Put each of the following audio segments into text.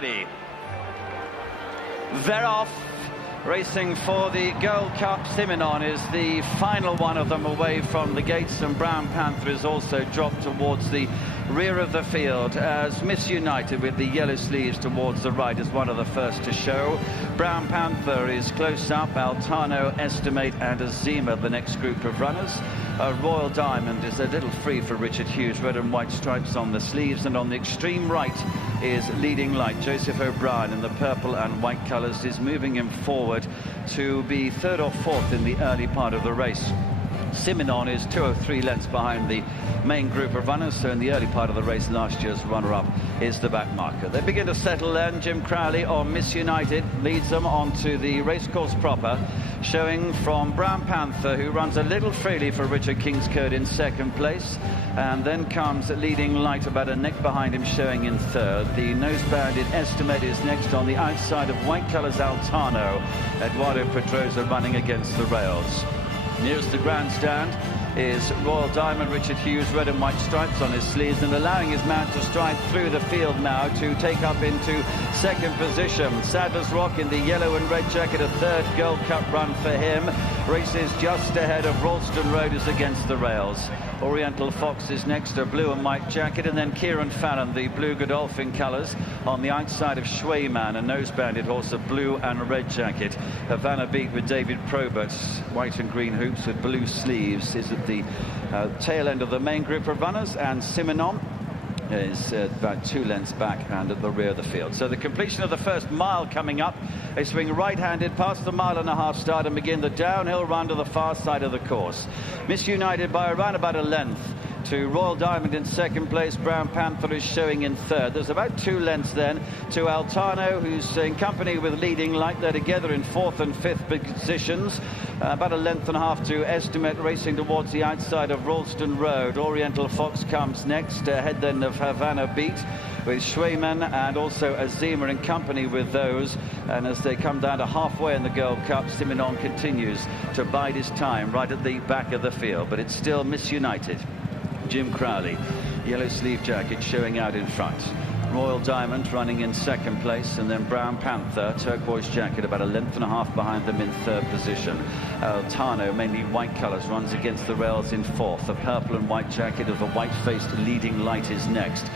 ready. Veroff racing for the Gold Cup. Simonon is the final one of them away from the gates, and Brown Panther is also dropped towards the rear of the field as Miss United with the yellow sleeves towards the right is one of the first to show. Brown Panther is close up. Altano, Estimate and Azima the next group of runners. Royal Diamond is a little free for Richard Hughes, red and white stripes on the sleeves, and on the extreme right is Leading Light. Joseph O'Brien in the purple and white colours is moving him forward to be third or fourth in the early part of the race. Simonon is 2 or 3 lengths behind the main group of runners, so in the early part of the race last year's runner-up is the back marker. They begin to settle then. Jim Crowley on Miss United leads them onto the racecourse proper, showing from Brown Panther, who runs a little freely for Richard Kingscote in second place, and then comes Leading Light about a neck behind him, showing in third. The nose-banded Estimate is next on the outside of white colours Altano. Eduardo Pedrosa running against the rails. Nearest the grandstand is Royal Diamond, Richard Hughes, red and white stripes on his sleeves, and allowing his man to stride through the field now to take up into second position. Sadler's Rock in the yellow and red jacket, a third Gold Cup run for him. Races just ahead of Ralston Road is against the rails. Oriental Fox is next, a blue and white jacket, and then Kieran Fallon, the blue Godolphin colours, on the outside of Schwayman, a nose-banded horse, a blue and red jacket. Havana Beat with David Probert, white and green hoops with blue sleeves, is at the tail end of the main group of runners, and Simonon is about 2 lengths back and at the rear of the field. So the completion of the first mile coming up. They swing right-handed past the 1.5 mile start and begin the downhill run to the far side of the course. Miss United by around about a length to Royal Diamond in second place. Brown Panther is showing in third. There's about 2 lengths then to Altano, who's in company with Leading Light. They're together in fourth and fifth positions. About 1.5 lengths to Estimate, racing towards the outside of Ralston Road. Oriental Fox comes next, ahead then of Havana Beat, with Schwayman and also Azima in company with those. And as they come down to halfway in the Gold Cup, Simonon continues to bide his time right at the back of the field. But it's still Miss United. Jim Crowley, yellow sleeve jacket showing out in front. Royal Diamond running in second place, and then Brown Panther, turquoise jacket, about 1.5 lengths behind them in third position. Altano, mainly white colours, runs against the rails in fourth. The purple and white jacket of the white-faced Leading Light is next.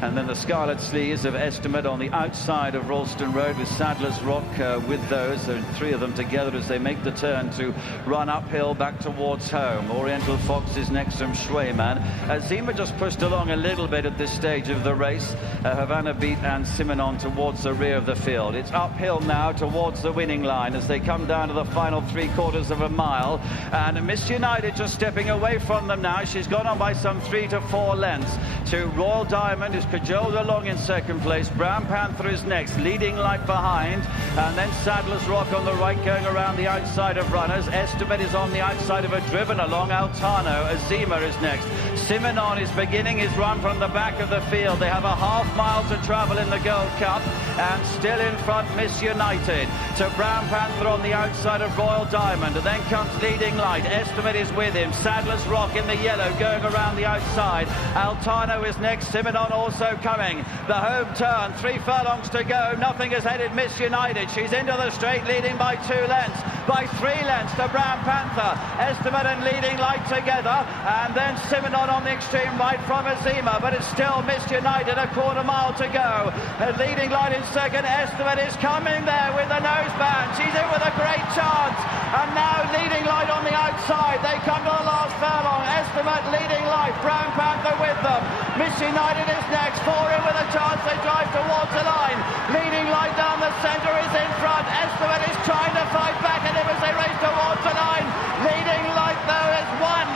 And then the scarlet sleeves of Estimate on the outside of Ralston Road, with Sadler's Rock with those. There are 3 of them together as they make the turn to run uphill back towards home. Oriental Fox is next from Schwayman. Azima just pushed along a little bit at this stage of the race. Havana Beat and Simonon towards the rear of the field. It's uphill now towards the winning line as they come down to the final 3/4 of a mile. And Miss United just stepping away from them now. She's gone on by some 3 to 4 lengths to Royal Diamond, who's cajoled along in second place. Brown Panther is next, Leading Light behind, and then Sadler's Rock on the right going around the outside of runners. Estimate is on the outside of her, driven along. Altano, Azima is next. Simonon is beginning his run from the back of the field. They have a half mile to travel in the Gold Cup, and still in front Miss United. To Brown Panther on the outside of Royal Diamond, and then comes Leading Light. Estimate is with him. Sadler's Rock in the yellow going around the outside. Altano is next. Simonon also coming. The home turn, 3 furlongs to go. Nothing has headed Miss United. She's into the straight, leading by 2 lengths. By 3 lengths to Brown Panther. Estimate and Leading Light together, and then Simonon on the extreme right from Azima, but it's still Miss United, a 1/4 mile to go. Leading Light in second. Estimate is coming there with the noseband. She's in with a great chance, and now Leading Light on the outside. They come to the last furlong. Estimate, Leading Light, Brown Panther with them. Miss United is next. 4 in with a chance. They drive towards the line. Leading Light down the centre is in front. Estimate is trying to fight back, and as they race towards the line, Leading Light though is 1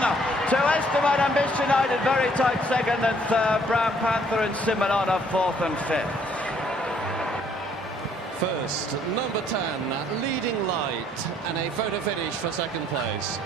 to Estimate, and Miss United very tight second and third. Brown Panther and Simonon are fourth and fifth. First, number 10, Leading Light, and a photo finish for second place.